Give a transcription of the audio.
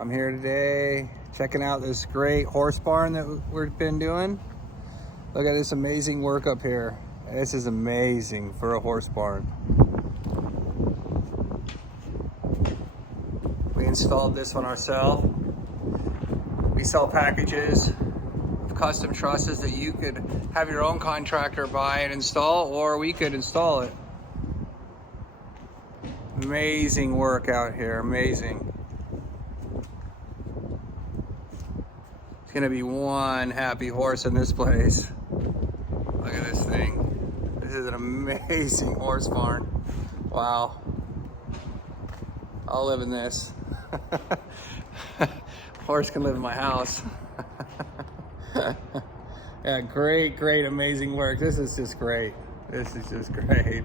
I'm here today checking out this great horse barn that we've been doing. Look at this amazing work up here. This is amazing for a horse barn. We installed this one ourselves. We sell packages of custom trusses that you could have your own contractor buy and install, or we could install it. Amazing work out here, amazing. It's gonna be one happy horse in this place. Look at this thing. This is an amazing horse barn. Wow. I'll live in this. Horse can live in my house. Yeah, great, amazing work. This is just great. This is just great.